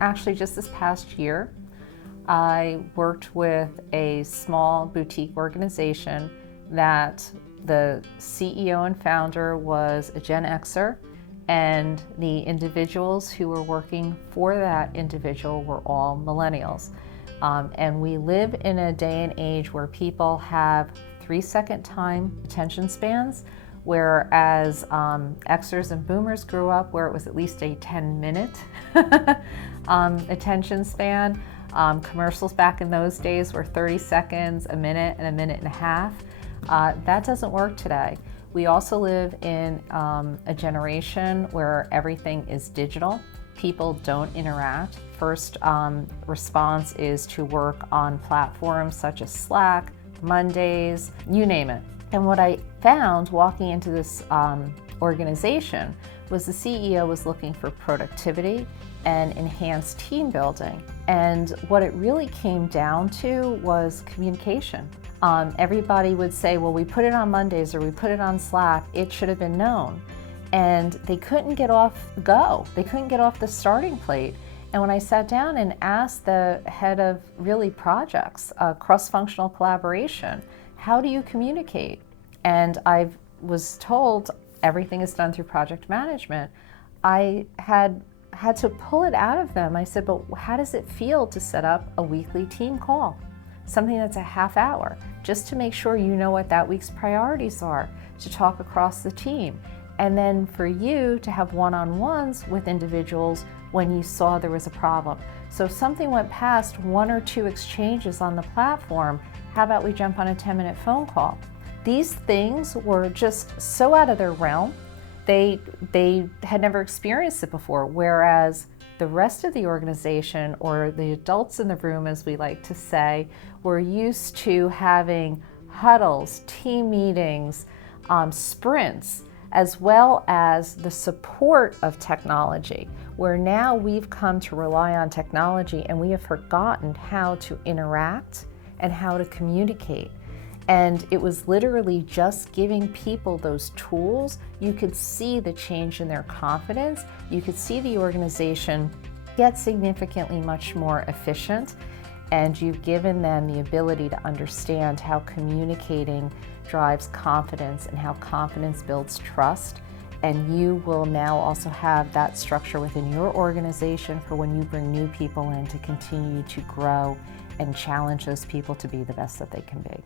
Actually, just this past year, I worked with a small boutique organization that the CEO and founder was a Gen Xer, and the individuals who were working for that individual were all millennials. And we live in a day and age where people have 3-second time attention spans, whereas Xers and Boomers grew up where it was at least a 10-minute attention span. Commercials back in those days were 30 seconds, a minute, and a minute and a half. That doesn't work today. We also live in a generation where everything is digital. People don't interact. First response is to work on platforms such as Slack, Mondays, you name it. And what I found walking into this organization was the CEO was looking for productivity and enhanced team building. And what it really came down to was communication. Everybody would say, well, we put it on Mondays or we put it on Slack, it should have been known. And they couldn't get off go. They couldn't get off the starting plate. And when I sat down and asked the head of really projects, cross-functional collaboration, how do you communicate? And I was told everything is done through project management. I had to pull it out of them. I said, but how does it feel to set up a weekly team call? Something that's a half hour, just to make sure you know what that week's priorities are, to talk across the team. And then for you to have one-on-ones with individuals when you saw there was a problem. So if something went past 1 or 2 exchanges on the platform, how about we jump on a 10-minute phone call? These things were just so out of their realm. They had never experienced it before, whereas the rest of the organization, or the adults in the room, as we like to say, were used to having huddles, team meetings, sprints, as well as the support of technology, where now we've come to rely on technology and we have forgotten how to interact and how to communicate. And it was literally just giving people those tools. You could see the change in their confidence. You could see the organization get significantly much more efficient. And you've given them the ability to understand how communicating drives confidence and how confidence builds trust. And you will now also have that structure within your organization for when you bring new people in to continue to grow and challenge those people to be the best that they can be.